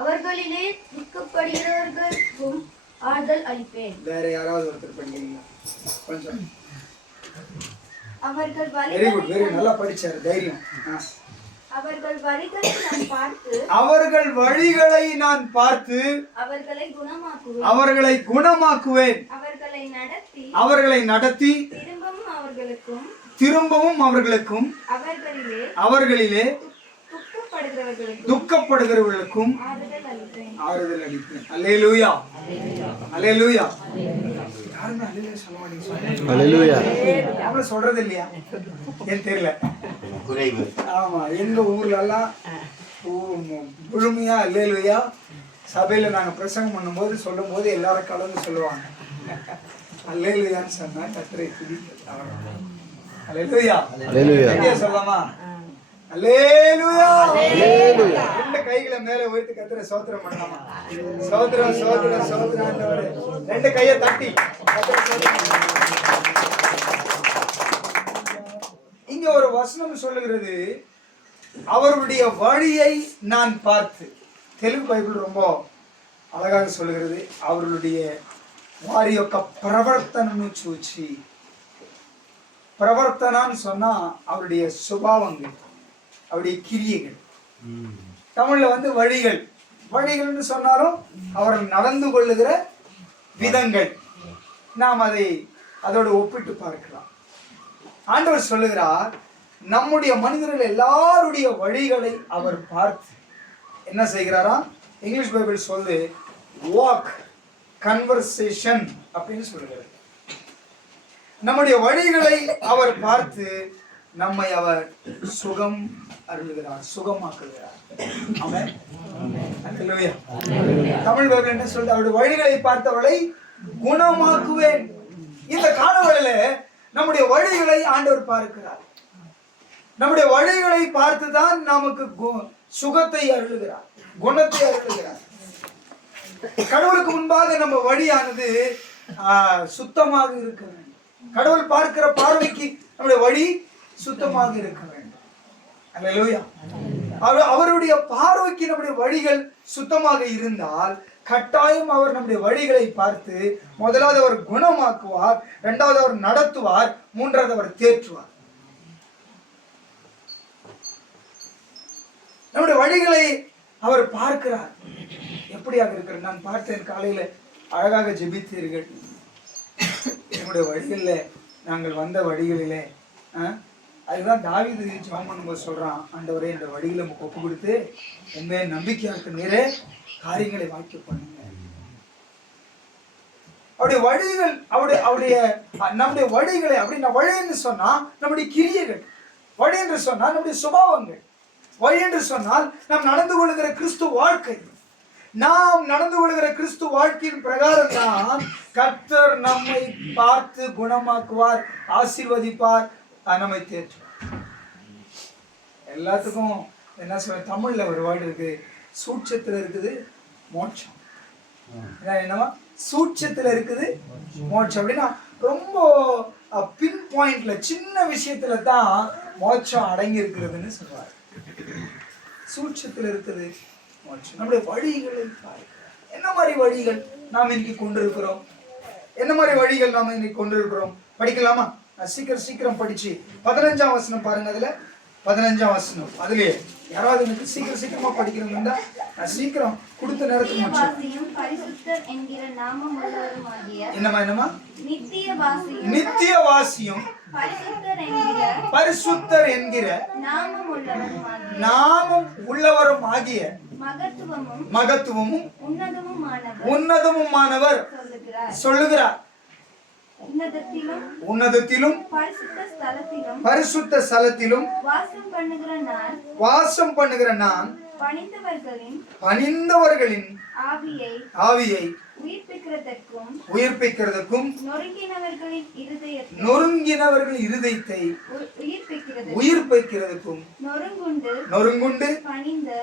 அவர்களிலே துக்கப்படுகிறவர்களுக்கும் ஆறுதல் அளிப்பேன். வேற யாராவது ஒருத்தர் படிக்கிறீங்களா? கொஞ்சம். அவர்கள் வெரி குட், வெரி நல்லா படிச்சாரு, தைரியம். அவர்கள் வழிகளை நான் பார்த்து அவர்களை குணமாக்குவேன். அவர்களை நடத்தி திரும்பவும் அவர்களுக்கும் அவர்களிலே துக்கப்படுகிறவர்களுக்கும் ஆறுதல் அளிப்பேன். அல்லேலூயா, அல்லேலூயா. யாருமே அல்லேலூயா சொல்ல மாட்டீங்க. அல்லேலூயா யாரும் சொல்றது இல்லையா? ஏன் தெரியல. ஆமா, எங்க ஊர்ல எல்லாம் முழுமையா அல்லேலூயா சபையில நாங்க பிரசங்கம் பண்ணும்போது சொல்லும் போது எல்லாரும் கலந்து சொல்லுவாங்க. அல்லேலூயான்னு சொன்னா கர்த்தரை துதிக்கிறது. அல்லேலூயா, அல்லேலூயா சொல்லலாமா? அல்லேலூயா, அல்லேலூயா. ரெண்டு கைகளை மேல உயர்த்தி கர்த்தரை ஸ்தோத்திரம் பண்ணலாமா? ஸ்தோத்திரம், ஸ்தோத்திரம், ஸ்தோத்திரம் ஆண்டவரே. ரெண்டு கையை தட்டி கர்த்தரை ஸ்தோத்திரம். இங்க ஒரு வசனம் சொல்லுகிறது, அவருடைய வழியை நான் பார்த்து. தெலுங்கு பைபிள் ரொம்ப அழகாக சொல்லுகிறது, அவருடைய వారి యొక్క ప్రవర్తనను చూచి. ప్రవర్తనன்னு சொன்னா அவருடைய சுபாவங்கள், அவருடைய கிரியைகள். தமிழ்ல வழிகள், வழிகள்னு சொன்னாலும் அவர்கள் நடந்து கொள்ளுகிற விதங்கள் நாம் அதோடு ஒப்பிட்டு பார்க்கலாம். ஆண்டவர் சொல்லுகிறார், நம்முடைய மனிதர்கள் எல்லாருடைய வழிகளை அவர் பார்த்து என்ன செய்கிறாரா? இங்கிலீஷ் பைபிள் சொல்லு வாக் கன்வர்சேஷன் அப்படின்னு சொல்லுகிறார். நம்முடைய வழிகளை அவர் பார்த்து நம்மை அவர் சுகம் அருளுகிறார், சுகமாக்குகிறார். ஆமென். அல்லேலூயா. தமிழ் பைபிள் என்ன சொல்லுது? அவருடைய வழிகளை பார்த்தவளை குணமாக்குவேன். இந்த காலவெளியில நம்முடைய வழிகளை ஆண்டவர் பார்க்கிறார். நம்முடைய வழிகளை பார்த்துதான் நமக்கு சுகத்தை அருளுகிறார், குணத்தை அருளுகிறார். கடவுளுக்கு முன்பாக நம்ம வழியானது சுத்தமாக இருக்க வேண்டும். கடவுள் பார்க்கிற பார்வைக்கு நம்முடைய வழி சுத்தமாக இருக்க வேண்டும். அல்லேலூயா. அவருடைய பார்வைக்கு நம்முடைய வழிகள் சுத்தமாக இருந்தால் கட்டாயம் அவர் நம்முடைய வழிகளை பார்த்து முதலாவது அவர் குணமாக்குவார், இரண்டாவது அவர் நடத்துவார், மூன்றாவது அவர் தேற்றுவார். நம்முடைய வழிகளை அவர் பார்க்கிறார். எப்படியாக இருக்கிறது? நான் பார்த்தேன், காலையில அழகாக ஜெபித்தீர்கள். என்னுடைய வழிகளில் நாங்கள் வந்த வழிகளிலே அதுதான் தாவீது ஜெபம் பண்ணும்போது சொல்றான், ஆண்டவரே இந்த வழிகளை ஒப்பு கொடுத்து உண்மையை நம்பிக்கையா இருக்க நேரே காரியங்களை வாக்கிய பண்ணுங்க. அவருடைய வழிகள், அவருடைய நம்முடைய வழிகளை, அப்படின்னா வழி என்று சொன்னா நம்முடைய கிரியைகள், வழி என்று சொன்னால் நம்முடைய சுபாவங்கள், வழி என்று சொன்னால் நாம் நடந்து கொள்கிற கிறிஸ்து வாழ்க்கை. நாம் நடந்து கொள்கிற கிறிஸ்து வாழ்க்கையின் பிரகாரம் தான் கர்த்தர் நம்மை பார்த்து குணமாக்குவார், ஆசீர்வதிப்பார், நம்மை தேற்றுவார். எல்லாத்துக்கும் என்ன சொல்ற, தமிழ்ல ஒரு வேர்டு இருக்கு, சூட்சத்துல இருக்குது மோட்சம். என்னவா? சூட்சத்துல இருக்குது மோட்சம். அப்படின்னா ரொம்ப பின் பாயிண்ட்ல, சின்ன விஷயத்துல தான் மோட்சம் அடங்கி இருக்கிறதுன்னு சொல்றாரு. சூட்சத்துல இருக்குது மோட்சம். நம்முடைய வழிகளை என்ன மாதிரி வழிகள் நாம் இன்னைக்கு கொண்டிருக்கிறோம்? என்ன மாதிரி வழிகள் நாம் இன்னைக்கு கொண்டிருக்கிறோம்? படிக்கலாமா? சீக்கிரம் படிச்சு 15ஆம் வசனம் பாருங்க. அதுல 15ஆம் வசனம், அதுலயே யாராவது எனக்கு சீக்கிரமா படிக்கணும்னா நான் சீக்கிரம் கொடுத்த நேரத்துக்கு என்னமா நித்தியவாசியும் பரிசுத்தர் என்கிற நாமம் உள்ளவரும் ஆகிய மகத்துவமும் உன்னதமுமானவர் சொல்லுகிறார். உன்னதத்திலும் பரிசுத்த ஸ்தலத்திலும் வாசம் பண்ணுகிற நான் பணிந்தவர்களின் ஆவியை உயிர்ப்பிக்கிறதுக்கும் நொறுங்கினவர்களின் இருதயத்தை உயிர்ப்பிக்கிறதுக்கும் நொறுங்குண்டு பணிந்து